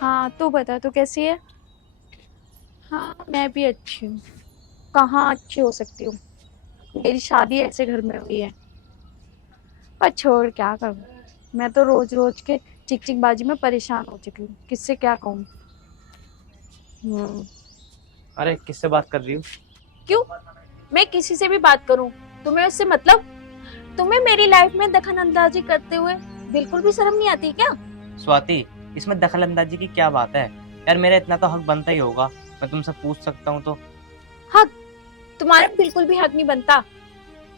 हाँ, तू बता, तू कैसी है? हाँ, मैं भी अच्छी हूँ। कहाँ अच्छी हो सकती हूँ? मेरी शादी ऐसे घर में हुई है। पर छोड़, क्या करूँ। मैं तो रोज रोज के चिक चिक बाजी में परेशान हो चुकी हूँ, किससे क्या कहूँ। अरे किससे बात कर रही हूँ? क्यों? मैं किसी से भी बात करूँ, तुम्हें उससे मतलब? तुम्हें मेरी लाइफ में दखल अंदाजी करते हुए बिल्कुल भी शर्म नहीं आती क्या? स्वाति, इसमें दखल अंदाजी की क्या बात है? यार मेरा इतना तो हक बनता ही होगा, मैं तुमसे पूछ सकता हूँ तो। हक? तुम्हारा बिल्कुल भी हक नहीं बनता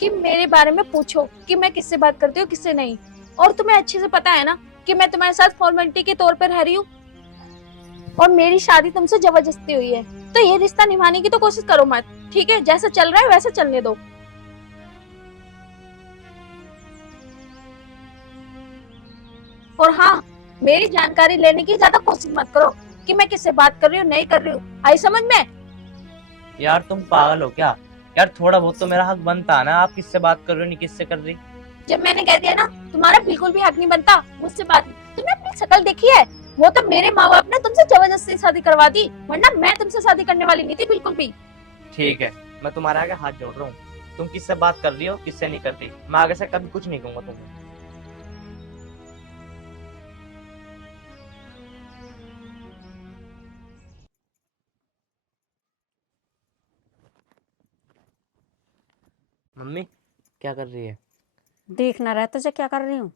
कि मेरे बारे में पूछो कि मैं किससे बात करती हूँ, किससे नहीं। और तुम्हें अच्छे से पता है ना कि मैं तुम्हारे साथ फॉर्मेलिटी के तौर पर रह रही हूँ, और मेरी शादी तुमसे जबरदस्ती हुई है। तो ये रिश्ता निभाने की तो कोशिश करो मत, ठीक है? जैसा चल रहा है वैसा चलने दो। और हाँ, मेरी जानकारी लेने की ज्यादा कोशिश मत करो कि मैं किससे बात कर रही हूँ, नहीं कर रही हूँ। आई समझ में? यार तुम पागल हो क्या? यार थोड़ा बहुत तो मेरा हक बनता है ना, आप किससे बात कर रही हो, नहीं किससे कर रही। जब मैंने कह दिया ना, तुम्हारा बिल्कुल भी हक नहीं बनता मुझसे बात। तुमने अपनी शक्ल देखी है? वो तो मेरे माँ बाप ने तुमसे जबरदस्ती शादी करवा दी, वरना मैं तुमसे शादी करने वाली नहीं थी बिल्कुल भी। ठीक है, मैं तुम्हारे आगे हाथ जोड़ रहा हूँ। तुम किससे बात कर रही हो, किससे नहीं कर रही, मैं आगे से कभी कुछ नहीं कहूंगा तुम्हें। मम्मी, क्या कर रही है? देखना रह तुझे क्या कर रही हूँ।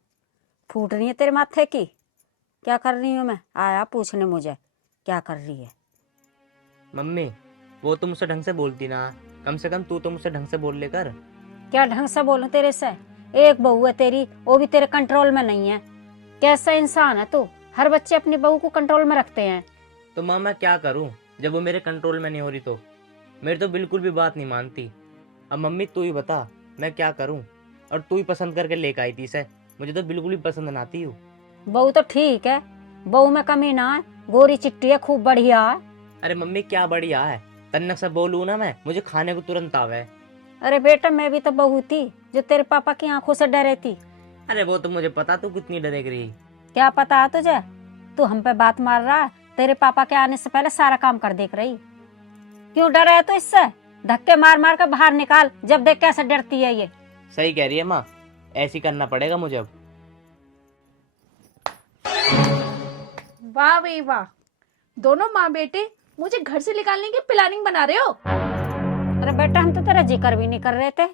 फूट रही है तेरे माथे की। क्या कर रही हूँ मैं? आया पूछने मुझे क्या कर रही है। मम्मी, वो तो मुझसे ढंग से बोलती ना, कम से कम तू तो मुझसे ढंग से बोल लेकर। क्या ढंग से बोलूं तेरे से? एक बहू है तेरी, वो भी तेरे कंट्रोल में नहीं है। कैसा इंसान है तू? हर बच्चे अपनी बहू को कंट्रोल में रखते हैं। तो माँ मैं क्या करूँ, जब वो मेरे कंट्रोल में नहीं हो रही तो? मेरी तो बिल्कुल भी बात नहीं मानती। अब मम्मी तू ही बता, मैं क्या करूं? और तू ही पसंद करके लेकर आई थी इसे, मुझे तो बिल्कुल भी पसंद ना आती हूँ। बहू तो ठीक है, बहू में कमी ना है। गोरी चिट्टी है, खूब बढ़िया है। अरे मम्मी क्या बढ़िया है, तन्नक से बोलूँ ना मैं, मुझे खाने को तुरंत आवे। अरे बेटा, मैं भी तो बहू थी जो तेरे पापा की आंखों से डरे थी। अरे वो तो मुझे पता तू कितनी डरेग रही। क्या पता है तुझे? तू हम पे बात मार रहा है। तेरे पापा के आने से पहले सारा काम कर देख रही। क्यों डरा है तू इससे? धक्के मार मार कर बाहर निकाल, जब देख कैसे डरती है ये। सही कह रही है माँ, ऐसी करना पड़ेगा मुझे अब। वाह भाई वाह, दोनों माँ बेटे मुझे घर से निकालने की प्लानिंग बना रहे हो। अरे बेटा, हम तो तेरा जिक्र भी नहीं कर रहे थे।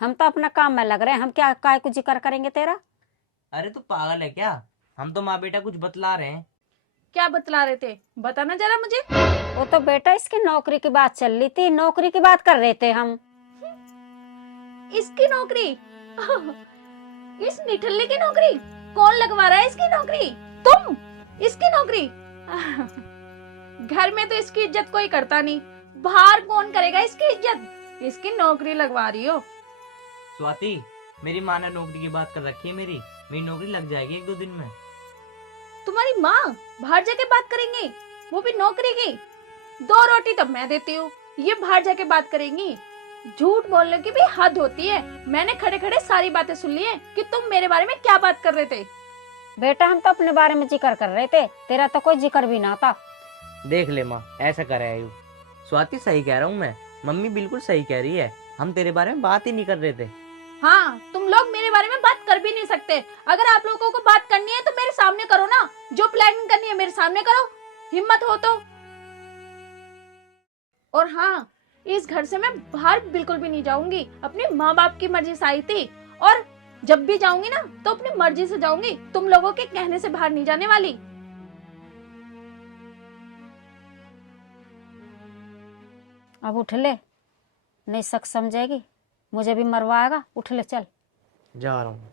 हम तो अपना काम में लग रहे हैं। हम क्या काय को जिक्र करेंगे तेरा? अरे तू पागल है क्या? हम तो माँ बेटा कुछ बतला रहे हैं। क्या बतला रहे थे, बताना जरा मुझे। वो तो बेटा इसकी नौकरी की बात चल रही थी, नौकरी की बात कर रहे थे हम। इसकी नौकरी? इस निठल्ले की नौकरी? कौन लगवा रहा है इसकी नौकरी? तुम? इसकी नौकरी? घर में तो इसकी इज्जत कोई करता नहीं, बाहर कौन करेगा इसकी इज्जत? इसकी नौकरी लगवा रही हो? स्वाति, मेरी माँ ने नौकरी की बात कर रखी है, मेरी नौकरी लग जाएगी एक दो दिन में। तुम्हारी माँ बाहर जाके बात करेंगी, वो भी नौकरी की? 2 रोटी तो मैं देती हूँ, ये बाहर जाके बात करेंगी? झूठ बोलने की भी हद होती है। मैंने खड़े खड़े सारी बातें सुन ली है कि तुम मेरे बारे में क्या बात कर रहे थे। बेटा, हम तो अपने बारे में जिक्र कर रहे थे, तेरा तो कोई जिक्र भी ना था। देख ले माँ, ऐसा करे आयु। स्वाति सही कह रहा हूँ मैं, मम्मी बिल्कुल सही कह रही है, हम तेरे बारे में बात ही नहीं कर रहे थे। हाँ, तुम लोग मेरे बारे में बात कर भी नहीं सकते। अगर आप लोगों को बात करनी है तो मेरे सामने करो ना, जो प्लानिंग करनी है मेरे सामने करो, हिम्मत हो तो। और हाँ, इस घर से मैं बाहर बिल्कुल भी नहीं जाऊंगी। अपने माँ बाप की मर्जी से आई थी, और जब भी जाऊंगी ना तो अपनी मर्जी से जाऊंगी, तुम लोगों के कहने से बाहर नहीं जाने वाली। अब उठ ले, नहीं शक समझेगी, मुझे भी मरवाएगा। उठ ले, चल। जा रहा हूँ।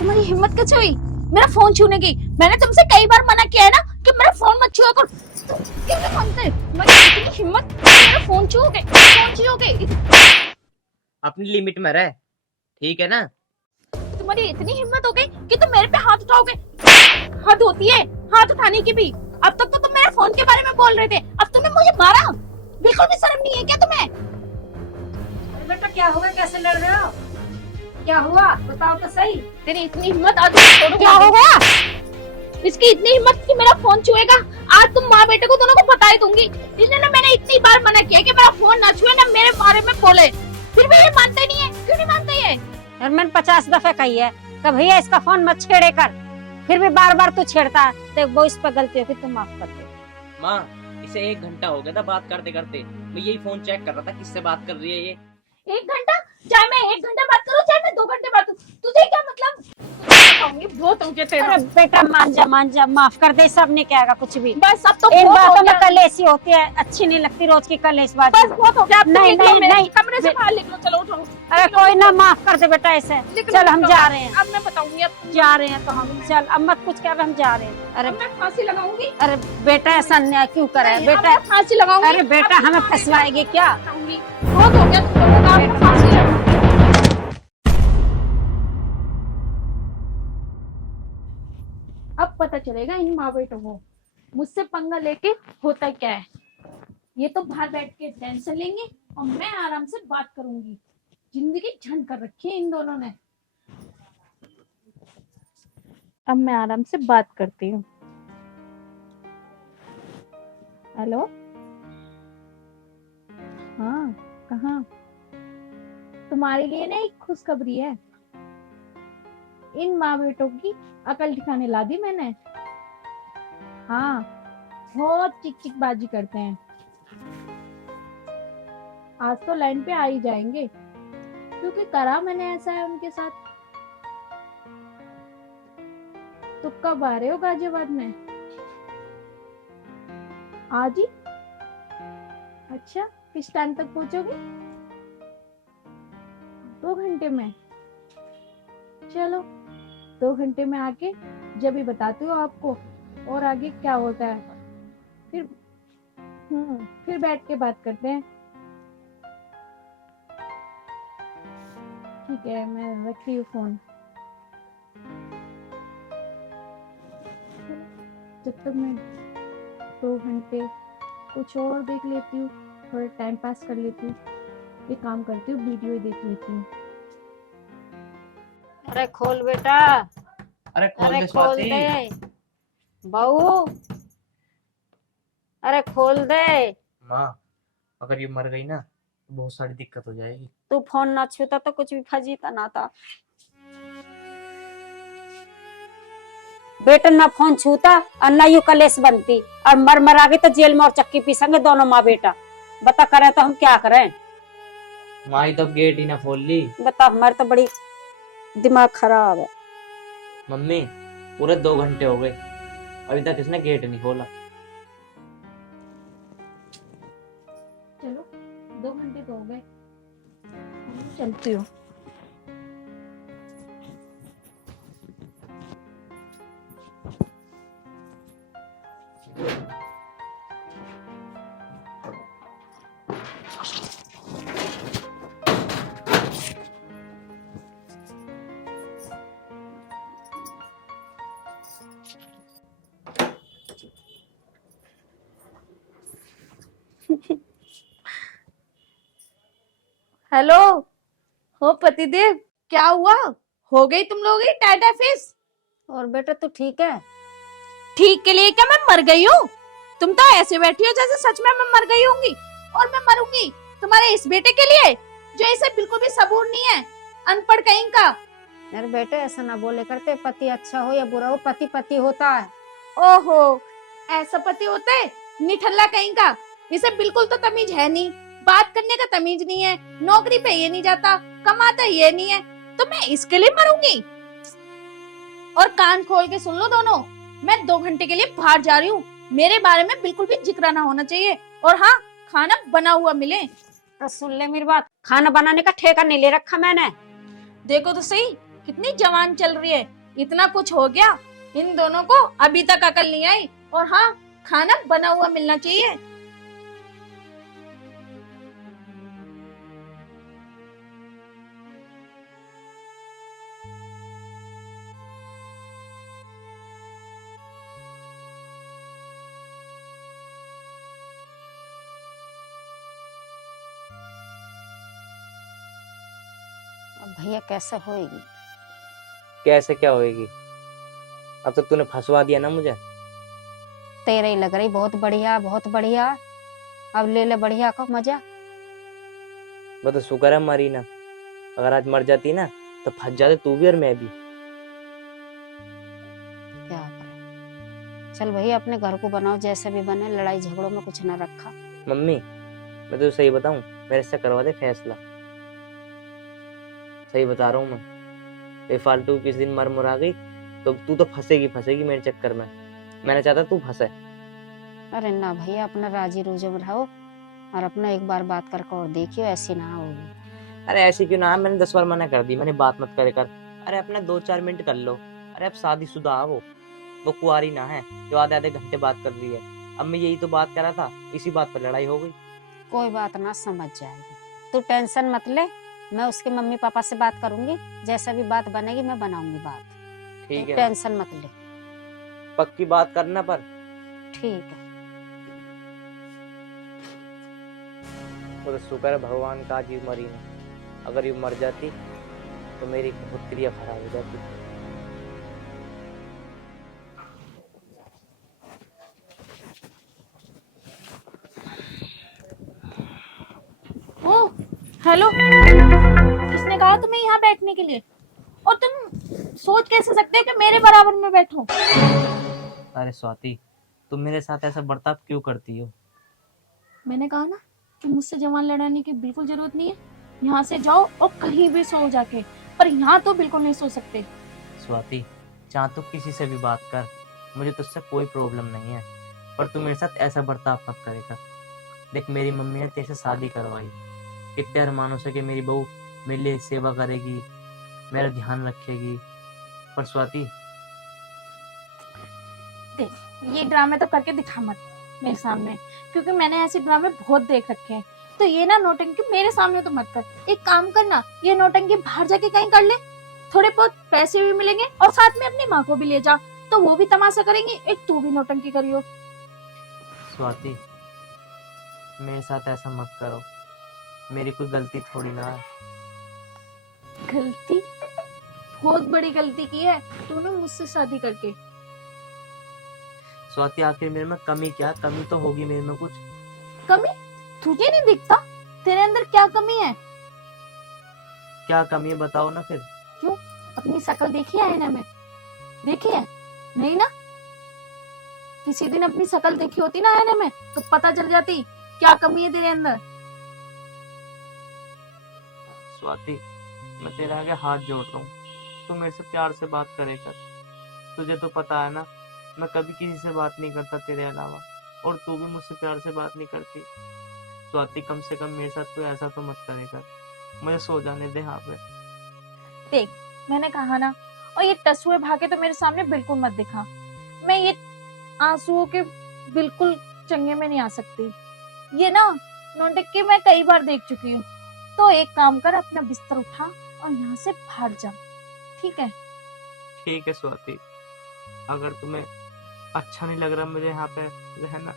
तुम्हारी हिम्मत कैसे हुई मेरा फोन छूने की? मैंने तुमसे कई बार मना किया है ना कि मेरा फोन मत छुआ करो। तुम कैसे मानते? मैं इतनी हिम्मत, मेरा फोन छूओगे? फोन छूओगे? अपनी लिमिट में रह, ठीक है ना? तुम्हारी इतनी हिम्मत हो गई कि तुम मेरे पे हाथ उठाओगे? हद होती है हाथ उठाने की भी। अब तक तो तुम मेरे फोन के बारे में बोल रहे थे, अब तुमने मुझे मारा। बिल्कुल भी शर्म नहीं है क्या तुम्हें? अरे बेटा क्या हुआ, कैसे लड़ रहे हो? क्या हुआ बताओ तो सही। तेरी इतनी हिम्मत, आज क्या हो गया? इसकी इतनी हिम्मत कि मेरा फोन छुएगा। आज तुम माँ बेटे को दोनों को बता ही दूंगी। इसने ना, मैंने इतनी बार मना किया कि मेरा फोन ना छुए, ना मेरे बारे में बोले, फिर भी ये मानते नहीं है। क्यों नहीं मानते ये? यार मैंने 50 दफे कही है कि भैया इसका फोन मत छेड़े कर, फिर भी बार बार तू छेड़ता है, तो वो इस पर गलती होगी, तुम माफ कर दो। माँ, इसे 1 घंटा हो गया था बात करते करते, मैं यही फोन चेक कर रहा था किससे बात कर रही है ये। 1 घंटा? चाहे मैं 1 घंटा बात करूं, चाहे मैं 2 घंटे बात करूं, तुझे क्या मतलब? बताऊंगी बहुत हो गया तेरा। अरे बेटा मान जा, माफ कर दे, सब नहीं कहेगा कुछ भी। बस अब तो इन बहुत हो बातों में गया। कलेसी होती है, अच्छी नहीं लगती रोज की कलेशबाजी। बस बहुत हो गया। अब तुम नहीं, निकलो, नहीं, मेरे नहीं। कमरे से बाहर निकलो। चलो उठो। अरे कोई ना, माफ कर दे बेटा ऐसे। निकलो, चल हम निकलो। जा रहे हैं, अब मैं बताऊंगी। अब जा रहे हैं तो हम, चल अब मत कुछ कर, हम जा रहे हैं। अरे अब मैं फांसी लगाऊंगी। अरे बेटा ऐसा अन्याय क्यों करे नहीं, अब बेटा? मैं फांसी लगाऊंगी। अरे बेटा अब हमें मैं फंसवाएगी क्या? लगाऊंगी। बहुत हो गया तुम लोगों का, अब मैं फांसी लगाऊंगी। अब पता चलेगा इन माँ बेटों को मुझसे पंगा लेके होता क्या है। ये तो बाहर बैठ के टेंशन लेंगे और मैं आराम से बात करूंगी। जिंदगी झंड कर रखी है इन दोनों ने। अब मैं आराम से बात करती हूँ। हेलो, हाँ कहाँ? तुम्हारे लिए ना एक खुशखबरी है। इन माँ बेटों की अकल ठिकाने ला दी मैंने। हाँ, बहुत चिक चिक बाजी करते हैं। आज तो लाइन पे आ ही जाएंगे, क्योंकि करा मैंने ऐसा है उनके साथ। तो कब आ रहे हो गाजियाबाद में? आज ही? अच्छा, किस टाइम तक पहुंचोगे? 2 घंटे में? चलो 2 घंटे में आके जब ही बताती हूँ आपको और आगे क्या होता है। फिर बैठ के बात करते हैं। ठीक है, मैं रखती हूँ फोन। जब तक मैं 2 घंटे कुछ और देख लेती हूँ, थोड़ा टाइम पास कर लेती हूँ, ये काम करती हूँ, वीडियो ही देख लेती हूँ। अरे खोल बेटा, अरे खोल अरे दे खोल स्वाति। दे बहू, अरे खोल दे। माँ, अगर ये मर गई ना तो बहुत सारी दिक्कत हो जाएगी। तू फोन ना छूता तो कुछ भी फजीता ना था। बेटा ना फोन छूता और ना यू कलेश बनती, और मर आ गई तो जेल में और चक्की पीसेंगे दोनों माँ बेटा। बता करे तो हम क्या करें? माँ ही तो गेट ही ना खोल ली। बता, हमारे तो बड़ी दिमाग खराब है। मम्मी, पूरे 2 घंटे हो गए, अभी तक इसने गेट नहीं खोला। चलो 2 घंटे तो हो गए, चलती हूँ। हेलो, हो पतिदेव, क्या हुआ? हो गई तुम लोग की टाटा फिश? और बेटा तू ठीक है? ठीक के लिए क्या मैं मर गई हूँ? तुम तो ऐसे बैठी हो जैसे सच में मैं मर गई होंगी। और मैं मरूंगी तुम्हारे इस बेटे के लिए जो इसे बिल्कुल भी सबूर नहीं है, अनपढ़ कहीं का। यार बेटे ऐसा ना बोले करते, पति अच्छा हो या बुरा हो, पति पति होता है। ओहो, ऐसा पति होता है? निठल्ला कहीं का। इसे बिल्कुल तो तमीज है नहीं, बात करने का तमीज नहीं है, नौकरी पे ये नहीं जाता, कमाता ये नहीं है, तो मैं इसके लिए मरूंगी? और कान खोल के सुन लो दोनों, मैं 2 घंटे के लिए बाहर जा रही हूँ। मेरे बारे में बिल्कुल भी जिक्र ना होना चाहिए, और हाँ, खाना बना हुआ मिले। तो सुन ले मेरी बात, खाना बनाने का ठेका नहीं ले रखा मैंने। देखो तो सही, कितनी जवान चल रही है, इतना कुछ हो गया, इन दोनों को अभी तक अकल नहीं आई। और हाँ, खाना बना हुआ मिलना चाहिए। भैया कैसे होएगी? कैसे क्या होएगी? अब तक तूने फंसवा दिया ना मुझे। तेरे ही लग रही बहुत बढ़िया, बहुत बढ़िया। अब ले ले बढ़िया का मजा। वो तो शुक्र है मरी ना, अगर आज मर जाती ना तो फंस जाते तू भी और मैं भी। क्या करे, चल भैया अपने घर को बनाओ, जैसे भी बने, लड़ाई झगड़ों में कुछ न रखा। मम्मी मैं तुझे सही बताऊं, मेरे से करवा दे फैसला। सही बता रहा हूँ मैं, बेफालतू किस दिन मर मुरा गई तो तू तो फंसेगी फंसेगी मेरे चक्कर में। मैंने चाहता तू फंसे। अरे ना भैया, अपना राजी रूजे में रहो और अपना एक बार बात करके और देखियो, ऐसी ना होगी। अरे ऐसी क्यों ना, मैंने 10 बार मना कर दी, मैंने बात मत करे कर। अरे अपना 2-4 मिनट कर लो। अरे अब शादीशुदा है वो कुंवारी ना है जो आधे आधे घंटे बात कर रही है। अब मैं यही तो बात कर रहा था, इसी बात पर लड़ाई हो गई। कोई बात ना, समझ जाएगी। तू टेंशन मत ले, मैं उसके मम्मी पापा से बात करूंगी, जैसा भी बात बनेगी मैं बनाऊंगी बात। ठीक है, टेंशन मत ले। पक्की बात करना पर। ठीक है। तो शुक्र है भगवान का आज ये मरी ना, अगर ये मर जाती तो मेरी बहुत क्रिया खराब हो जाती। ओ हेलो, किसने कहा तुम्हें यहाँ बैठने के लिए? और तुम सोच कैसे सकते हो कि मेरे बराबर में बैठो? अरे स्वाति, तुम मेरे साथ ऐसा बर्ताव क्यों करती हो? मैंने कहा ना कि मुझसे जवान लड़ाने की बिल्कुल जरूरत नहीं है। यहाँ से जाओ और कहीं भी सो जाके, पर यहाँ तो बिल्कुल नहीं सो सकते। स्वाति, चाह तो किसी से भी बात कर, मुझे तुझसे कोई प्रॉब्लम नहीं है, पर तू मेरे साथ ऐसा बर्ताव मत करेगा। देख मेरी मम्मी ने तेरे से शादी करवाई, कितने अरमानों से कि मेरी बहू मेरे लिए सेवा करेगी, मेरा ध्यान रखेगी। पर स्वाति, देख, ये ड्रामे तो करके दिखा मत मेरे सामने, क्योंकि मैंने ऐसे ड्रामे बहुत देख रखे हैं। तो ये ना नौटंकी मेरे सामने तो मत कर। एक काम करना, ये नौटंकी बाहर जाके कहीं कर ले, थोड़े बहुत पैसे भी मिलेंगे और साथ में अपनी माँ को भी ले जा, तो वो भी तमाशा करेंगी, एक तू भी नौटंकी करियो। स्वाति मेरे साथ ऐसा मत करो, मेरी कोई गलती थोड़ी ना है। गलती? बहुत बड़ी गलती की है तूने मुझसे शादी करके। स्वाति आखिर मेरे में कमी क्या? कमी तो होगी मेरे में कुछ। कमी? तुझे नहीं दिखता तेरे अंदर क्या कमी है? क्या कमी है बताओ ना फिर। क्यों, अपनी शक्ल देखी है आईने में? देखी है? नहीं ना? किसी दिन अपनी शक्ल देखी होती ना आईने में तो पता चल जाती क्या कमी है तेरे अंदर। स्वाति मैं तेरे आगे हाथ जोड़ रहा हूँ, तू मेरे से प्यार से बात करे कर। तुझे तो पता है ना, मैं कभी किसी से बात नहीं करता तेरे अलावा, और तू भी मुझसे प्यार से बात नहीं करती। स्वाति कम से कम मेरे साथ तू ऐसा तो मत करे कर, मुझे सो जाने दे यहाँ पे। देख, मैंने कहा ना, और ये टसुए भागे तो मेरे सामने बिल्कुल मत दिखा। मैं ये आंसुओं के बिल्कुल चंगे में नहीं आ सकती। ये ना नौटंकी मैं कई बार देख चुकी हूँ। तो एक काम कर, अपना बिस्तर उठा और यहाँ से भाग जा, ठीक है? ठीक है स्वाति, अगर तुम्हें अच्छा नहीं लग रहा मुझे यहाँ पे रहना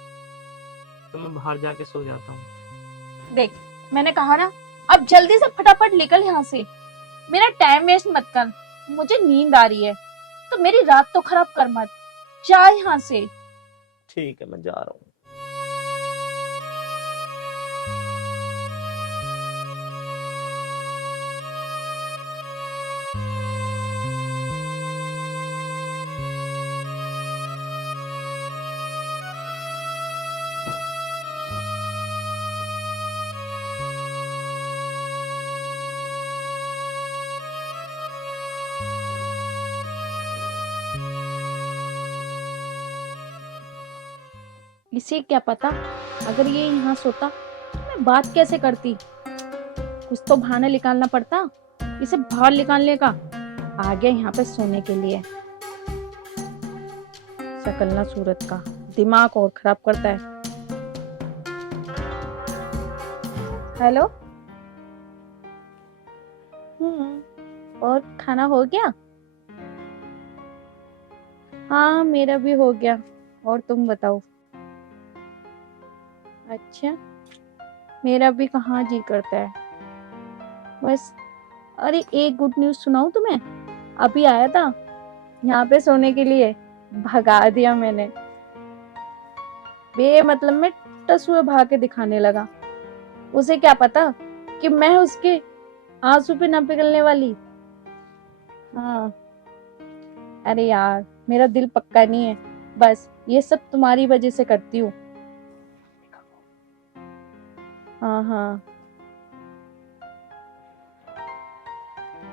तो मैं बाहर जाके सो जाता हूँ। देख, मैंने कहा ना, अब जल्दी से फटाफट निकल यहाँ से, मेरा टाइम वेस्ट मत कर। मुझे नींद आ रही है, तो मेरी रात तो खराब कर मत। जा यहाँ से। ठीक है मैं जा रहा हूँ। इसे क्या पता, अगर ये यहाँ सोता तो मैं बात कैसे करती। कुछ तो बहाना निकालना पड़ता इसे बाहर निकालने का। आ गया यहाँ पे सोने के लिए। सकलना सूरत का दिमाग और खराब करता है। हेलो, और खाना हो गया? हाँ मेरा भी हो गया, और तुम बताओ? अच्छा, मेरा भी कहाँ जी करता है, बस अरे एक गुड न्यूज सुनाऊं तुम्हें? अभी आया था यहाँ पे सोने के लिए, भगा दिया मैंने। बे मतलब में टसुए भाग के दिखाने लगा। उसे क्या पता कि मैं उसके आंसू पे ना पिघलने वाली। हाँ, अरे यार मेरा दिल पक्का नहीं है, बस ये सब तुम्हारी वजह से करती हूँ। हाँ हाँ,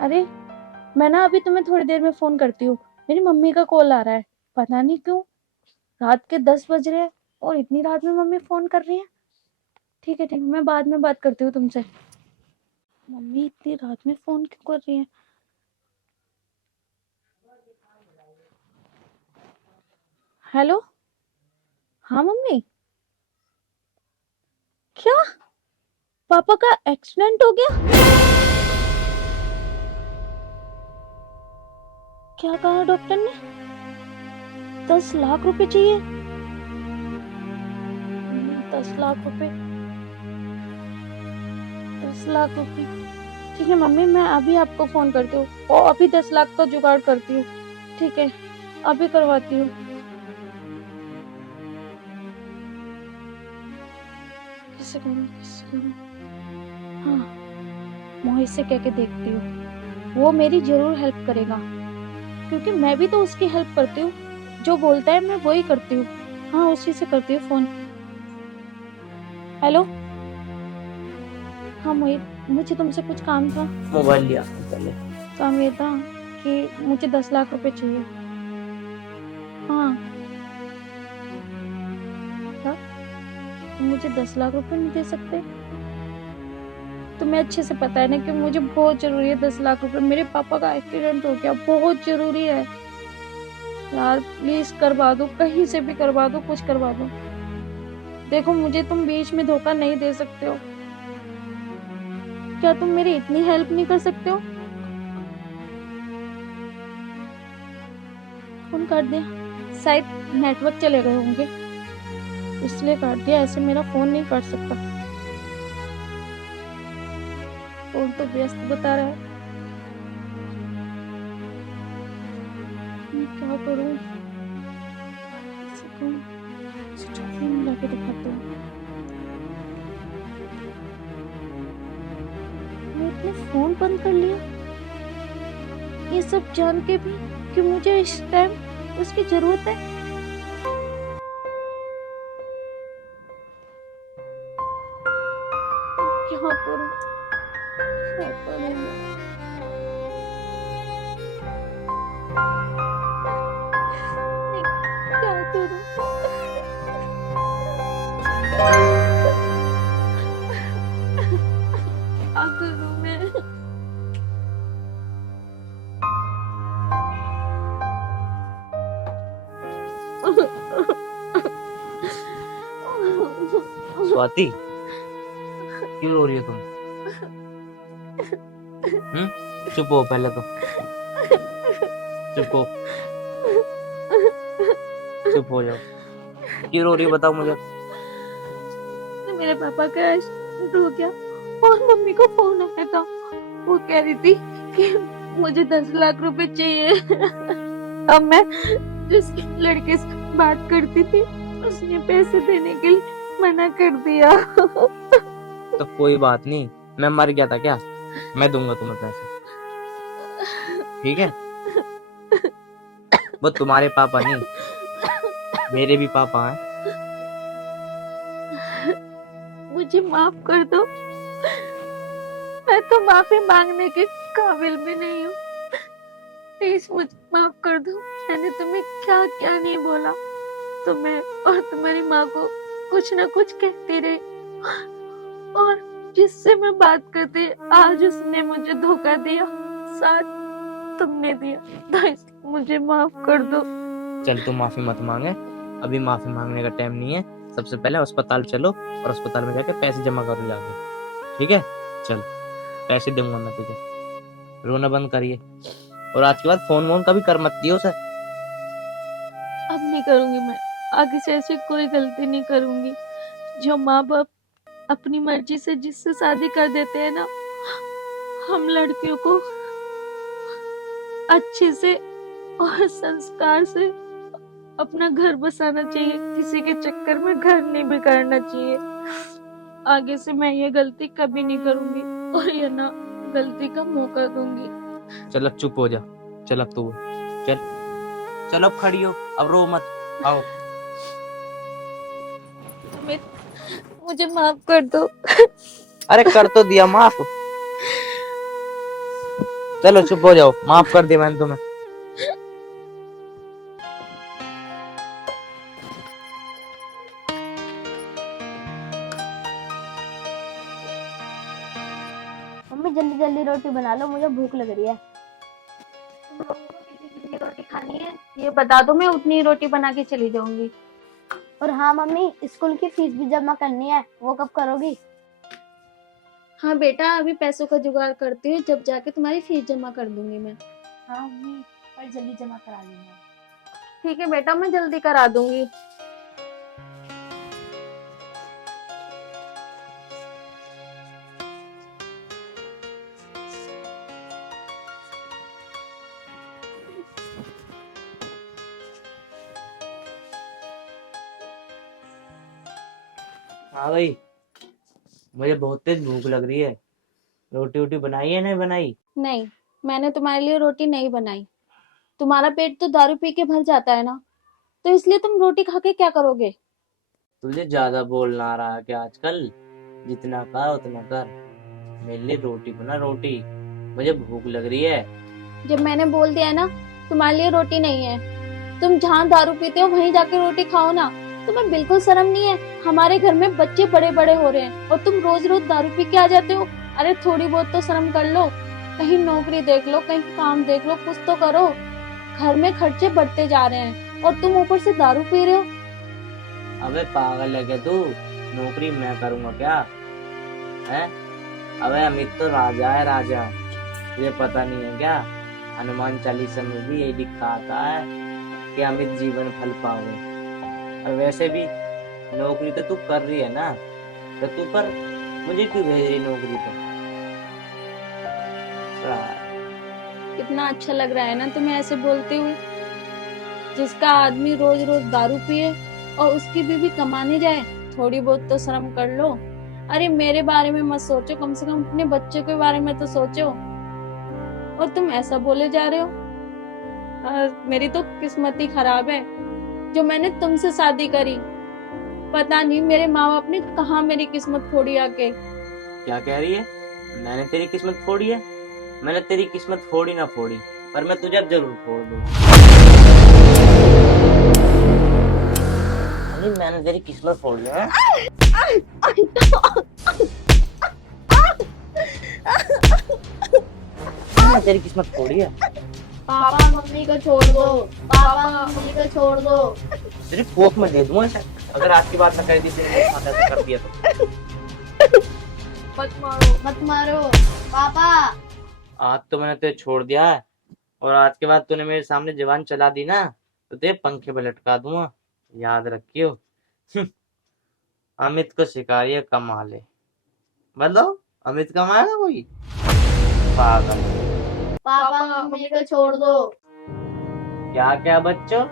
अरे मैं ना अभी तुम्हें थोड़ी देर में फोन करती हूँ। मेरी मम्मी का कॉल आ रहा है, पता नहीं क्यों। रात के 10 बज रहे हैं और इतनी रात में मम्मी फोन कर रही है। ठीक है ठीक है, मैं बाद में बात करती हूँ तुमसे। मम्मी इतनी रात में फोन क्यों कर रही है? हेलो, हाँ मम्मी। क्या? पापा का एक्सीडेंट हो गया? क्या कहा डॉक्टर ने? 10 लाख रुपए चाहिए? 10 लाख रुपए, 10 लाख रुपए। ठीक है मम्मी, मैं अभी आपको फोन करती हूँ और अभी 10 लाख का जुगाड़ करती हूँ। ठीक है, अभी करवाती हूँ। किससे करूँ, किससे करूँ? हाँ, मोहित से कह के देखती हूँ, वो मेरी जरूर हेल्प करेगा, क्योंकि मैं भी तो उसकी हेल्प करती हूँ। जो बोलता है मैं वही करती हूँ। हाँ, उसी से करती हूँ फोन। हेलो, हाँ मोहित, मुझे तुमसे कुछ काम था। मोबाइल लिया पहले। काम ये था कि मुझे 10 लाख रुपए चाहिए। हाँ, क्या? तुम मुझे 10 लाख रुपए नहीं दे सकते? तुम्हें अच्छे से पता है ना कि मुझे बहुत जरूरी है 10 लाख रुपए। मेरे पापा का एक्सीडेंट हो गया, बहुत जरूरी है। यार प्लीज करवा दो, कहीं से भी करवा दो, कुछ करवा दो। देखो मुझे तुम बीच में धोखा नहीं दे सकते हो। क्या तुम मेरी इतनी हेल्प नहीं कर सकते हो? फोन काट दिया, शायद नेटवर्क चले गए होंगे इसलिए काट दिया। ऐसे मेरा फोन नहीं काट सकता, फोन तो व्यस्त बता रहा है। मैं क्या करूं? किसी को फोन मिला के दिखाते हैं। मैं फोन बंद कर लिया, ये सब जान के भी कि मुझे इस टाइम उसकी जरूरत है। क्या करूं, क्या करूं मैं? मैं क्या करूं? क्या करूं मैं? स्वाति, क्यों रो रही हो तुम? चुप हो पहले तो, चुप हो, चुप हो जाओ। क्यों रो रही हो बताओ मुझे। मेरे पापा का एक्सीडेंट हो गया और मम्मी को फोन आया था। वो कह रही थी कि मुझे 10 लाख रुपए चाहिए। अब मैं जिस लड़के से बात करती थी उसने पैसे देने के लिए मना कर दिया। तो कोई बात नहीं, मैं मर गया था क्या? मैं दूंगा तुम्हें पैसे, ठीक है? वो तुम्हारे पापा नहीं, मेरे भी पापा हैं। मुझे माफ कर दो, मैं तो माफी मांगने के काबिल भी नहीं हूँ। प्लीज मुझे माफ कर दो। मैंने तुम्हें क्या क्या नहीं बोला। तुम्हें और तुम्हारी माँ को कुछ ना कुछ कहती रही, और जिससे मैं बात करती आज उसने मुझे धोखा दिया, साथ तुमने दिया। तो मुझे माफ कर दो। चल तू माफी मत मांगे, अभी माफी मांगने का टाइम नहीं है। सबसे पहले अस्पताल चलो और अस्पताल में जाके पैसे जमा करो जाके, ठीक है? चल, पैसे दूंगा मैं तुझे, रोना बंद करिए। और आज के बाद फोन वोन कभी कर मत दियो उसे। अब नहीं करूंगी मैं, आगे से ऐसी कोई गलती नहीं करूंगी। जो माँ बाप अपनी मर्जी से जिससे शादी कर देते हैं ना, हम लड़कियों को अच्छे से और संस्कार से अपना घर बसाना चाहिए, किसी के चक्कर में घर नहीं बिगाड़ना चाहिए। आगे से मैं ये गलती कभी नहीं करूंगी और ये ना गलती का मौका दूंगी। चल अब चुप हो जा, चल अब तू चल, चल अब खड़ी हो, अब रो मत, आओ। मुझे माफ कर दो। अरे कर तो दिया माफ, चलो चुप हो जाओ, माफ कर दिया मैंने तुम्हें। मम्मी जल्दी जल्दी रोटी बना लो, मुझे भूख लग रही है। कितनी रोटी खानी है ये बता दो, मैं उतनी ही रोटी बना के चली जाऊंगी। और हाँ मम्मी, स्कूल की फीस भी जमा करनी है, वो कब करोगी? हाँ बेटा, अभी पैसों का जुगाड़ करती हूँ, जब जाके तुम्हारी फीस जमा कर दूंगी मैं। हाँ मम्मी, पर जल्दी जमा करा देना। ठीक है बेटा, मैं जल्दी करा दूंगी। हाँ भाई, मुझे बहुत तेज भूख लग रही है, रोटी वोटी बनाई है नहीं बनाई? नहीं, मैंने तुम्हारे लिए रोटी नहीं बनाई। तुम्हारा पेट तो दारू पी के भर जाता है ना, तो इसलिए तुम रोटी खा के क्या करोगे? तुझे ज्यादा बोलना आ रहा है क्या आजकल? जितना कर उतना कर, मेरे लिए रोटी बना, रोटी, मुझे भूख लग रही है। जब मैंने बोल दिया है ना तुम्हारे लिए रोटी नहीं है, तुम जहाँ दारू पीते हो वहीं जाके रोटी खाओ ना। तुम्हें बिल्कुल शर्म नहीं है? हमारे घर में बच्चे बड़े बड़े हो रहे हैं और तुम रोज रोज दारू पी के आ जाते हो। अरे थोड़ी बहुत तो शर्म कर लो, कहीं नौकरी देख लो, कहीं काम देख लो, कुछ तो करो। घर में खर्चे बढ़ते जा रहे हैं और तुम ऊपर से दारू पी रहे हो। अबे पागल है क्या तू? नौकरी मैं करूंगा क्या है? अबे अमित तो राजा है, राजा, तुझे पता नहीं है क्या? हनुमान चालीसा में भी यही लिखा आता है कि अमित जीवन फल पावे। और वैसे भी नौकरी तो तू कर रही है ना, तो तू कर, मुझे क्यों भेज रही नौकरी पे? कितना अच्छा लग रहा है ना तुम्हें ऐसे बोलते हुए। जिसका आदमी रोज रोज दारू पिए और उसकी बीवी कमाने जाए, थोड़ी बहुत तो शर्म कर लो। अरे मेरे बारे में मत सोचो, कम से कम अपने बच्चे के बारे में तो सोचो। और तुम ऐसा बोले जा रहे हो। मेरी तो किस्मत ही खराब है जो मैंने तुमसे शादी करी। पता नहीं मेरे माँ बाप ने कहाँ मेरी किस्मत फोड़ी आके। क्या कह रही है? मैंने तेरी किस्मत फोड़ी है? मैंने तेरी किस्मत फोड़ी ना फोड़ी, पर मैं तुझे अब जरूर फोड़ दूंगा। अरे मैंने तेरी किस्मत फोड़ लिया है? मैंने तेरी किस्मत फोड़ी है। पापा मम्मी को छोड़ दो, पापा मम्मी को छोड़ दो। तेरी कोख में दे दूंगा ऐसा, अगर आज की बात न कर दी तो कर दिया तो। मत मारो, मत मारो पापा। आज तो मैंने तुझे छोड़ दिया है, और आज के बाद तूने मेरे सामने जवान चला दी ना, तो तुझे पंखे पे लटका दूंगा, याद रखियो। अमित को शिकारिया कमाल है, बताओ अमित कमाएगा कोई? पागल। पापा मम्मी को छोड़ दो। क्या क्या बच्चों,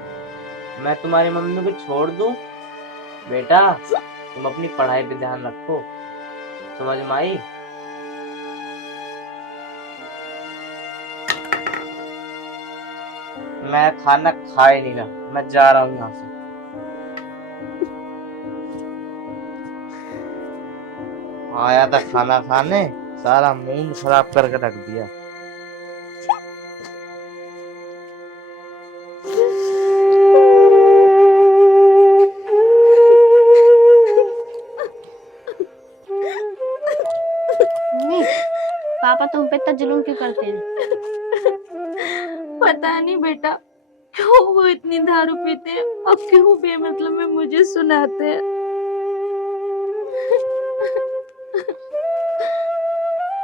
मैं तुम्हारी मम्मी को छोड़ दूं? बेटा तुम अपनी पढ़ाई पे ध्यान रखो, समझ में आई? मैं खाना खा ही नहीं रहा, मैं जा रहा हूँ यहाँ से। आया था खाना खाने, सारा मूड खराब करके रख दिया। मम्मी, पापा तुम पे इतना जुल्म क्यों करते हैं? पता नहीं बेटा, क्यों वो इतनी दारू पीते हैं और क्यों बेमतलब में मुझे सुनाते हैं।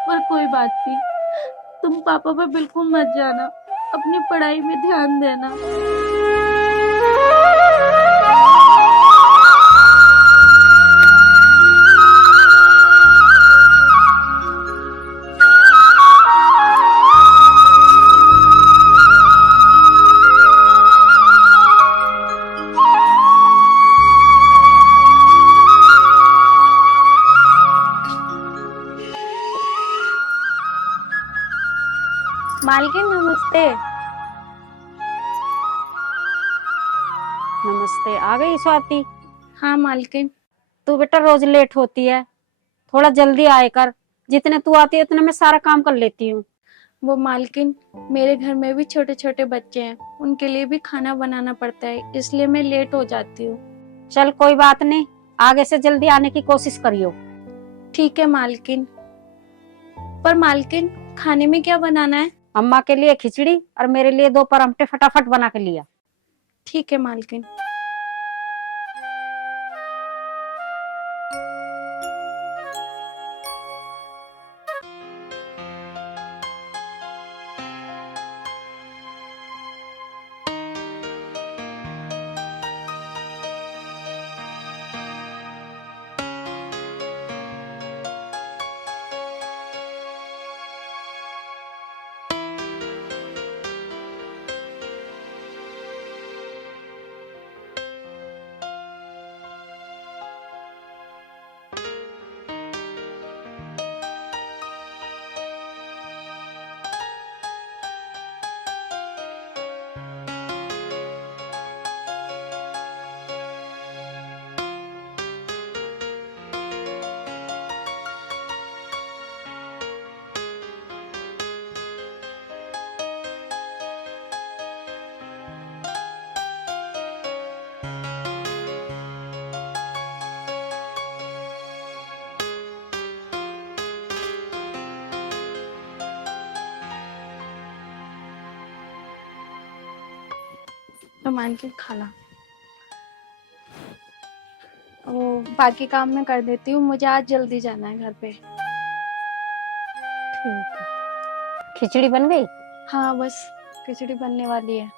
पर कोई बात नहीं, तुम पापा पे बिल्कुल मत जाना, अपनी पढ़ाई में ध्यान देना। नमस्ते। नमस्ते, आ गई स्वाति? हाँ मालकिन। तू बेटा रोज लेट होती है, थोड़ा जल्दी आए कर। जितने तू आती है उतने मैं सारा काम कर लेती हूँ। वो मालकिन, मेरे घर में भी छोटे छोटे बच्चे हैं, उनके लिए भी खाना बनाना पड़ता है, इसलिए मैं लेट हो जाती हूँ। चल कोई बात नहीं, आगे से जल्दी आने की कोशिश करियो। ठीक है मालकिन। पर मालकिन, खाने में क्या बनाना है? अम्मा के लिए खिचड़ी और मेरे लिए 2 परांठे फटाफट बना के लिया। ठीक है मालकिन। तो मालकिन खाना, वो बाकी काम मैं कर देती हूँ, मुझे आज जल्दी जाना है घर पे। ठीक है, खिचड़ी बन गई? हाँ बस खिचड़ी बनने वाली है।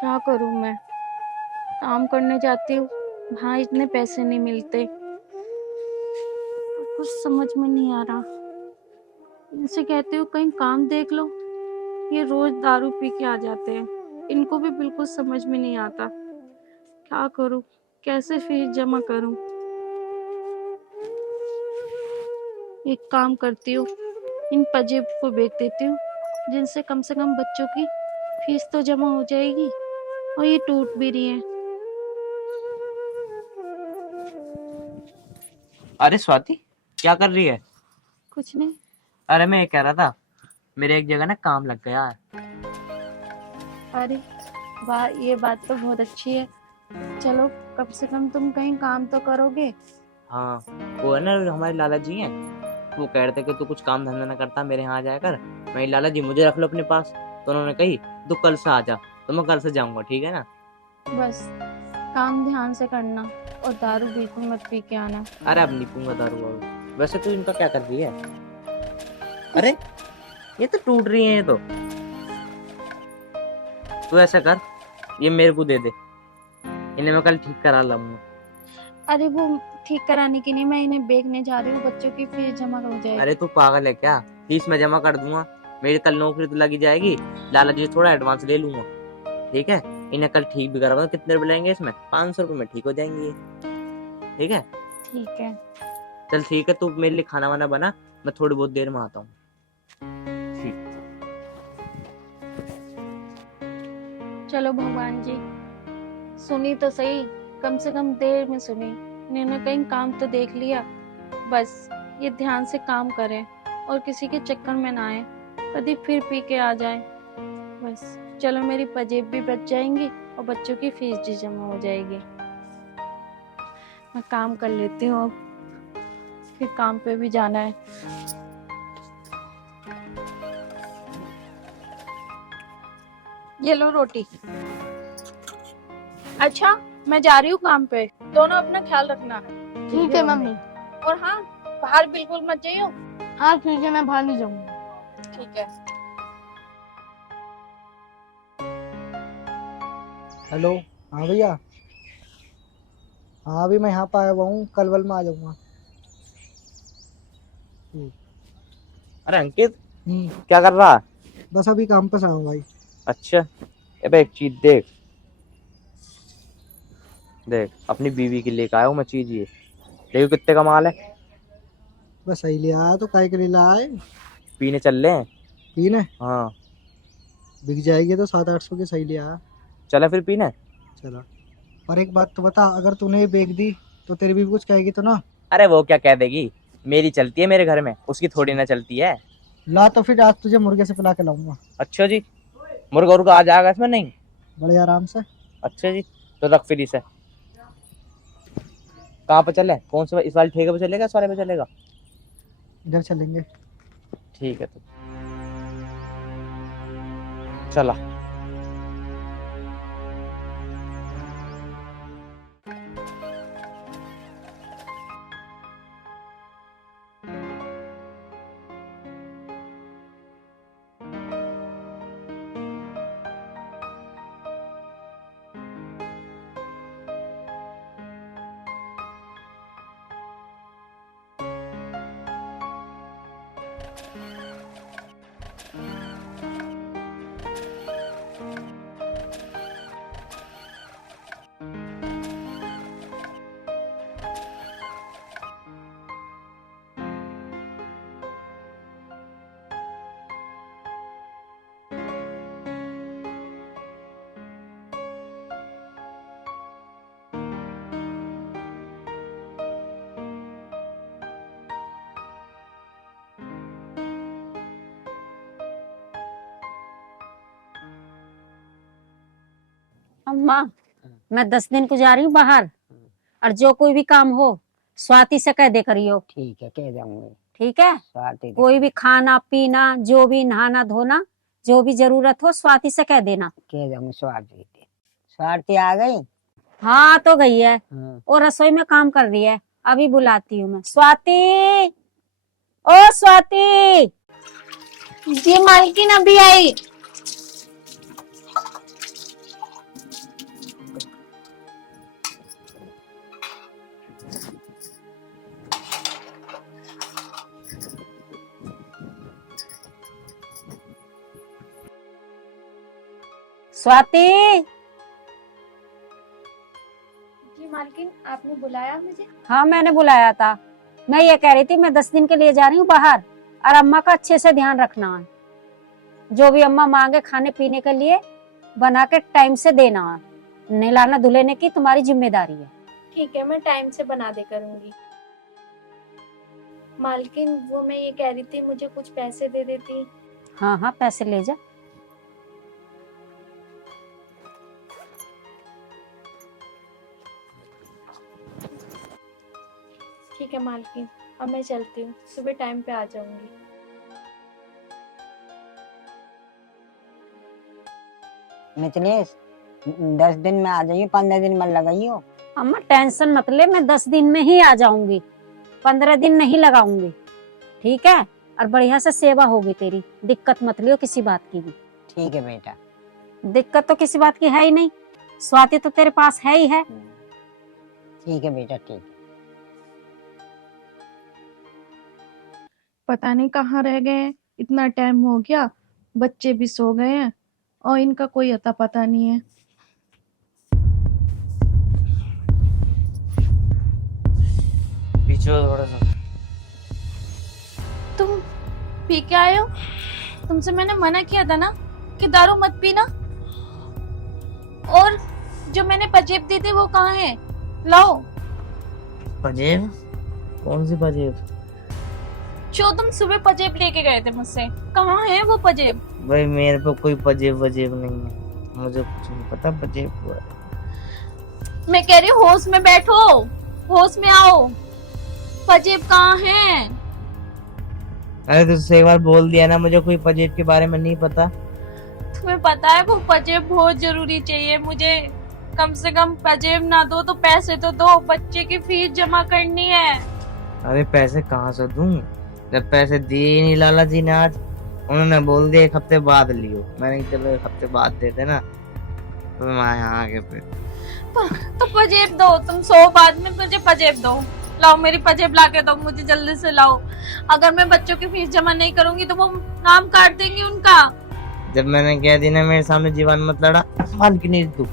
क्या करूँ मैं, काम करने जाती हूँ, वहाँ इतने पैसे नहीं मिलते, कुछ समझ में नहीं आ रहा। इनसे कहती हूँ कहीं काम देख लो, ये रोज दारू पी के आ जाते हैं, इनको भी बिल्कुल समझ में नहीं आता। क्या करूँ, कैसे फीस जमा करूँ? एक काम करती हूँ, इन पजेब को बेच देती हूँ, जिनसे कम से कम बच्चों की फीस तो जमा हो जाएगी, और ये टूट भी रही है। अरे स्वाति, क्या कर रही है? कुछ नहीं। अरे मैं ये कह रहा था, मेरे एक जगह ना काम लग गया है। अरे वाह, ये बात तो बहुत अच्छी है। चलो, कम से कम तुम कहीं काम तो करोगे। हाँ, वो है ना हमारे लाला जी हैं, वो कह रहे थे कि तू कुछ काम धंधा ना करता मेरे यहाँ आ जाया कर। मैं लाला जी मुझे रख लो अपने पास, तो उन्होंने कही तू कल से आ जा, तो मैं कल से जाऊंगा, ठीक है ना? बस काम ध्यान से करना, और दारू बिल्कुल मत पी के आना। अरे अब नहीं पीऊंगा दारू वारू। वैसे तू इनका क्या कर रही है? अरे ये तो टूट रही है, ये तो। तू ऐसा कर, ये मेरे को दे दे, इन्हें मैं कल ठीक करा लाऊंगा। अरे वो ठीक कराने की नहीं, मैं इन्हें बेचने जा रही हूँ, बच्चों की फीस जमा हो जाएगी। अरे तू पागल है क्या? फीस मैं जमा कर दूंगा, मेरी कल नौकरी तो लगी जाएगी, लाला जी से थोड़ा एडवांस ले लूंगा, ठीक है? इन्हें कल ठीक भी करा। कितने रुपए लेंगे इसमें? 500 रुपए में ठीक हो जाएंगे ये, ठीक है? ठीक है। चल ठीक है, तू मेरे लिए खाना वाना बना, मैं थोड़ी बहुत देर में आता हूँ। ठीक। चलो भगवान जी, सुनी तो सही, कम से कम देर में सुनी। इन्होंने कहीं काम तो देख लिया, बस ये ध्यान से काम करें और किसी के चक्कर में ना आए, कभी फिर पी के आ जाए। बस चलो, मेरी पजेब भी बच जाएंगी और बच्चों की फीस भी जमा हो जाएगी। मैं काम कर लेती हूँ, अब फिर काम पे भी जाना है। ये लो रोटी। अच्छा, मैं जा रही हूँ काम पे, दोनों अपना ख्याल रखना। ठीक है मम्मी। और हाँ, बाहर बिल्कुल मत जाइयो। हाँ ठीक है, मैं बाहर नहीं जाऊंगा। ठीक है। हेलो। हाँ भैया। हाँ अभी मैं यहाँ पे आया हुआ हूँ, कल वल में आ जाऊंगा। अरे अंकित, हम्म। क्या कर रहा है? बस अभी काम पे से आऊँ भाई। अच्छा, अबे एक चीज देख, देख अपनी बीवी के लेके आया हूँ मैं चीज ये, देखो कितने का माल है। बस सही ले आया तो काय के लिए लाए? पीने चल रहे हैं। पीने हाँ बिक जाएगी तो 700-800 की सही ले आया। चला फिर पीने। चलो, पर एक बात तो बता, अगर तूने ये बेच दी तो तेरी भी कुछ कहेगी तो ना? अरे वो क्या कह देगी, मेरी चलती है मेरे घर में, उसकी थोड़ी ना चलती है। ला तो फिर आज तुझे मुर्गे से पिला के लाऊंगा। अच्छा जी, मुर्गा उर्गा आ जाएगा इसमें नहीं? बड़े आराम से। अच्छा जी, तो रख फिर इसे। कहाँ पे चले, कौन से इस वाले ठेके पे चलेगा, इस वाले पे चलेगा? इधर चलेंगे। ठीक है तो चला। अम्मा, मैं 10 दिन को जा रही हूँ बाहर, और जो कोई भी काम हो स्वाति से कह दे करियो। ठीक है, कह दूंगी। ठीक है? स्वाति कोई भी खाना पीना, जो भी नहाना धोना, जो भी जरूरत हो स्वाति से कह देना। कह दूंगी। स्वाति आ गई? हाँ तो गई है, हाँ। और रसोई में काम कर रही है, अभी बुलाती हूँ मैं। स्वाति, ओ स्वाति। जी मालकिन अभी आई। स्वाति, जी मालकिन आपने बुलाया मुझे? हाँ मैंने बुलाया था। मैं ये कह रही थी मैं 10 दिन के लिए जा रही हूँ बाहर, और अम्मा का अच्छे से ध्यान रखना है। जो भी अम्मा मांगे खाने पीने के लिए बना के टाइम से देना है। नहलाना धुलाने की तुम्हारी जिम्मेदारी है। ठीक है, मैं टाइम से बना दे करूंगी। मालकिन वो मैं ये कह रही थी, मुझे कुछ पैसे दे देती। हाँ हाँ, पैसे ले जा। ठीक है मालकिन, अब मैं चलती हूँ, सुबह टाइम पे आ जाऊंगी। मिथिलेश, 10 दिन में आ जाइयो, 15 दिन में लगाइयो। अम्मा टेंशन मत ले, मैं 10 दिन में ही आ जाऊंगी, 15 दिन नहीं लगाऊंगी। ठीक है? और बढ़िया से सेवा होगी तेरी, दिक्कत मत लियो किसी बात की भी। ठीक है बेटा। दिक्कत तो किसी बात की है ही नहीं, स्वाति तो तेरे पास है ही है। ठीक है बेटा, ठीक। पता नहीं कहाँ रह गए हैं, इतना टाइम हो गया, बच्चे भी सो गए हैं और इनका कोई अता पता नहीं है। पीछे थोड़ा सा। तुम पी के आए हो? तुमसे मैंने मना किया था ना कि दारू मत पीना। और जो मैंने पजेब दी थी वो कहाँ है? लाओ। पजेब? कौन सी पजेब? जो तुम सुबह पजेब लेके गए थे मुझसे, कहाँ है वो पजेब? भाई मेरे पे कोई पजेब वजेब नहीं है, मुझे कुछ नहीं पता पजेब हुआ है। मैं कह रही हूँ होश में बैठो, होश में आओ। पजेब कहाँ है? अरे तुझसे एक बार बोल दिया ना, मुझे कोई पजेब के बारे में नहीं पता। तुम्हें पता है वो पजेब बहुत जरूरी चाहिए मुझे। कम से कम पजेब ना दो तो पैसे तो दो, बच्चे की फीस जमा करनी है। अरे पैसे कहाँ से दूं, जब पैसे दिए ही नहीं लाला जी ने आज। उन्होंने बोल दिया 1 हफ्ते बाद लियो, मैंने कहा चलो 1 हफ्ते बाद देते ना, तो मैं यहाँ आगे फिर। तो पजेब दो, तुम 100 बाद में मुझे पजेब दो। लाओ मेरी पजेब ला के दो मुझे, जल्दी से लाओ। अगर मैं बच्चों की फीस जमा नहीं करूंगी तो वो नाम काट देंगे उनका। जब मैंने कह दी ना मेरे सामने जीवन मत लड़ा, मान की नहीं तू।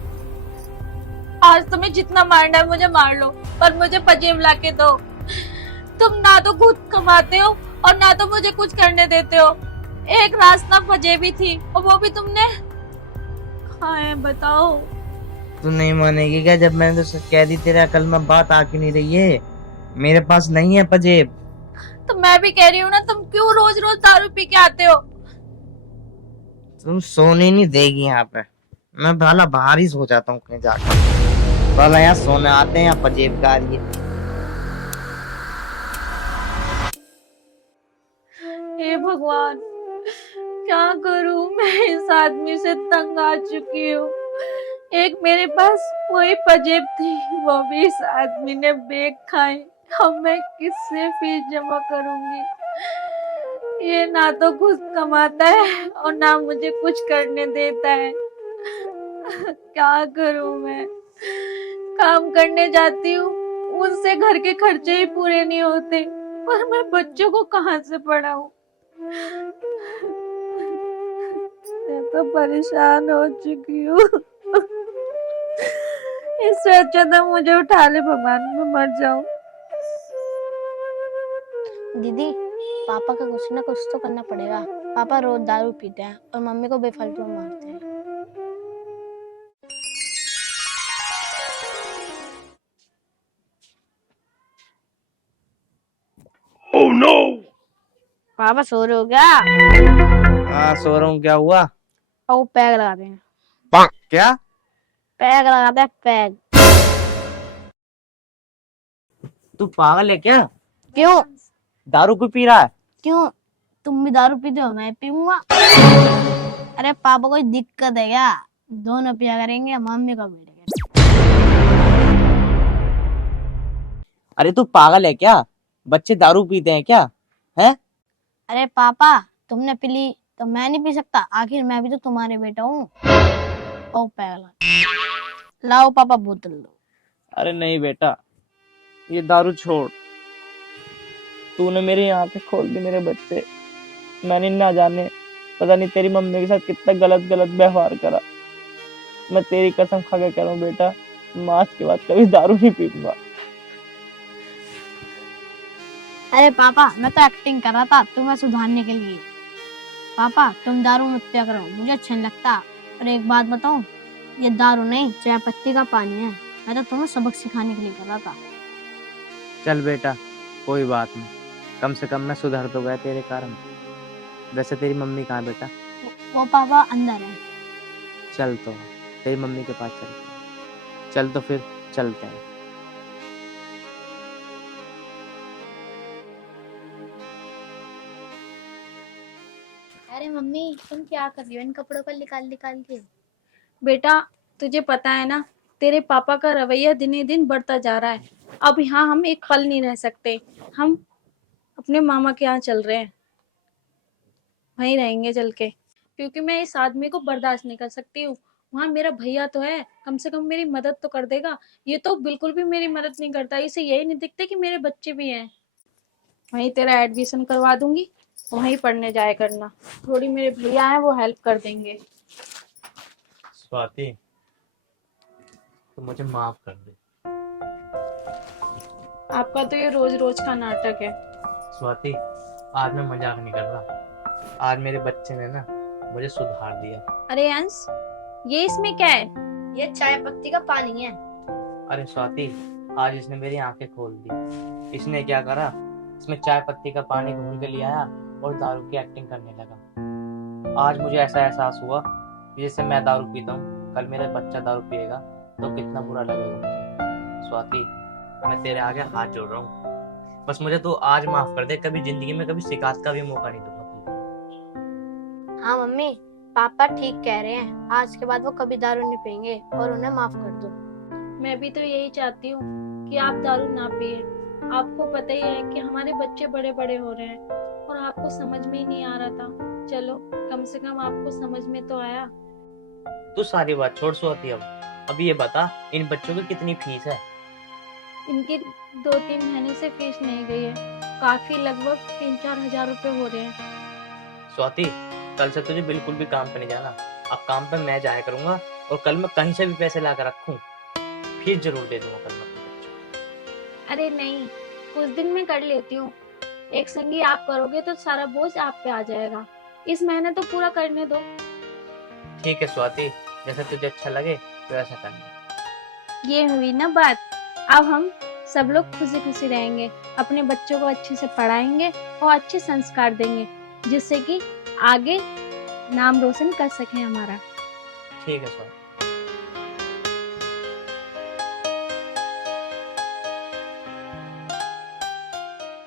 आज तुम्हें जितना मारना है मुझे मार लो, पर मुझे पजेब ला के दो। तुम ना तो खुद कमाते हो और ना तो मुझे कुछ करने देते हो। एक रास्ता पजेबी थी और वो भी तुमने खाए। बताओ। तू नहीं मानेगी क्या? जब मैंने तो कह दी तेरे अकल में बात आ क्यों नहीं रही है? मेरे पास नहीं है पजेब। तो मैं भी कह रही हूँ ना, तुम क्यों रोज रोज दारू पी के आते हो? तुम सोने नहीं देगी यहाँ पे। मैं भला बाहर ही सो जाता हूँ कहीं जाकर। भला यहाँ सोने आते हैं या पजेब का लिए। हे भगवान, क्या करूं? मैं इस आदमी से तंग आ चुकी हूँ। एक मेरे पास वही पजेब थी, वो भी इस आदमी ने बेच खाई। अब मैं किससे फीस जमा करूंगी? ये ना तो खुद कमाता है और ना मुझे कुछ करने देता है। क्या करूं मैं? काम करने जाती हूँ, उससे घर के खर्चे ही पूरे नहीं होते, पर मैं बच्चों को कहाँ से पढ़ाऊं? मैं तो परेशान हो चुकी हूँ। इससे अच्छा तो मुझे उठा ले भगवान, मैं मर जाऊं। दीदी, पापा का कुछ ना कुछ तो करना पड़ेगा। पापा रोज दारू पीते हैं और मम्मी को बेफालतू में मारते हैं। पापा सो रहे हो क्या? हाँ सो रहा हूँ। क्या हुआ? और पैग लगाते हैं। क्या? पैग लगाते हैं, पैग। तू पागल है क्या? क्यों? दारू क्यों पी रहा है? क्यों? तुम भी दारू पीते हो, मैं पीऊंगा। अरे पापा कोई दिक्कत है क्या? दोनों पिया करेंगे, मम्मी को भी। अरे तू पागल है क्या? बच्चे दारू पीते हैं क्या? हैं? अरे पापा, तुमने पी ली तो मैं नहीं पी सकता? आखिर मैं भी तो तुम्हारे बेटा हूँ। ओ पहला, लाओ पापा बोतल लो। अरे नहीं बेटा, ये दारू छोड़। तूने मेरी आंखें खोल दी मेरे बच्चे। मैंने ना जाने पता नहीं तेरी मम्मी के साथ कितना गलत गलत व्यवहार करा। मैं तेरी कसम खा के कह रहा हूँ बेटा, मैं आज के बाद कभी दारू नहीं पीऊंगा। अरे पापा, मैं तो एक्टिंग कर रहा था तुम्हें सुधारने के लिए। पापा तुम दारू मत पिया करो, मुझे अच्छा नहीं लगता। और एक बात बताऊं, ये दारू नहीं चाय पत्ती का पानी है। मैं तो तुम्हें सबक सिखाने के लिए कर रहा था। चल बेटा, कोई बात नहीं, कम से कम मैं सुधर तो गया तेरे कारण। वैसे तेरी मम्मी कहाँ है बेटा? वो पापा अंदर है। चल तो तेरी मम्मी के पास चलते हैं। चल तो फिर चलते हैं। अरे मम्मी, तुम क्या कर रही हो इन कपड़ों को निकाल निकाल के? बेटा, तुझे पता है ना, तेरे पापा का रवैया दिने दिन बढ़ता जा रहा है। अब यहाँ हम एक पल नहीं रह सकते। हम अपने मामा के यहाँ चल रहे हैं, वहीं रहेंगे चल के, क्योंकि मैं इस आदमी को बर्दाश्त नहीं कर सकती हूँ। वहाँ मेरा भैया तो है, कम से कम मेरी मदद तो कर देगा। ये तो बिल्कुल भी मेरी मदद नहीं करता। इसे यही नहीं दिखता कि मेरे बच्चे भी हैं। वहीं तेरा एडमिशन करवा दूंगी, वहीं पढ़ने जाया करना। थोड़ी मेरे भैया हैं, वो हेल्प कर देंगे। स्वाति, तो मुझे माफ कर दे। आपका तो ये रोज रोज का नाटक है। स्वाति, आज मैं मजाक नहीं कर रहा। आज मेरे बच्चे ने ना मुझे सुधार दिया। अरे अंश, ये इसमें क्या है? ये चाय पत्ती का पानी है। अरे स्वाति, आज इसने मेरी आंखें खोल दी। इसने क्या करा, इसमें चाय पत्ती का पानी घूल के ले आया और दारू की एक्टिंग करने लगा। आज मुझे ऐसा एहसास हुआ कि जैसे मैं दारू पीता हूँ, कल मेरा बच्चा दारू पिएगा तो कितना बुरा लगेगा मुझे। स्वाति, मैं तेरे आगे हाथ जोड़ रहा हूँ, बस मुझे तू आज माफ कर दे। कभी जिंदगी में कभी शिकायत का भी मौका नहीं दूंगा तुझे। हाँ मम्मी, पापा ठीक कह रहे हैं। आज के बाद वो कभी दारू नहीं पियेंगे और उन्हें माफ कर दो। मैं भी तो यही चाहती हूँ कि आप दारू ना पिए। आपको पता ही है कि हमारे बच्चे बड़े बड़े हो रहे हैं और आपको समझ में ही नहीं आ रहा था। चलो, कम से कम आपको समझ में तो आया। तू सारी बात छोड़ स्वाति, अब ये बता, इन बच्चों की कितनी फीस है? इनकी 2-3 महीने से फीस नहीं गई है। काफी, लगभग 3-4 हजार रुपए हो रहे हैं। स्वाति, कल से तुझे बिल्कुल भी काम पे नहीं जाना। अब काम पे मैं जाया करूंगा, और कल मैं कहीं से भी पैसे ला कर रखूं, फिर जरूर दे दूंगा कल मैं अपने बच्चों को। अरे नहीं, कुछ दिन में कर लेती हूँ। एक संगी आप करोगे तो सारा बोझ आप पे आ जाएगा। इस महीने तो पूरा करने दो। ठीक है स्वाति, जैसे तुझे अच्छा लगे तो ऐसा करना। ये हुई ना बात। अब हम सब लोग खुशी खुशी रहेंगे, अपने बच्चों को अच्छे से पढ़ाएंगे और अच्छे संस्कार देंगे, जिससे कि आगे नाम रोशन कर सके हमारा। ठीक है स्वाति।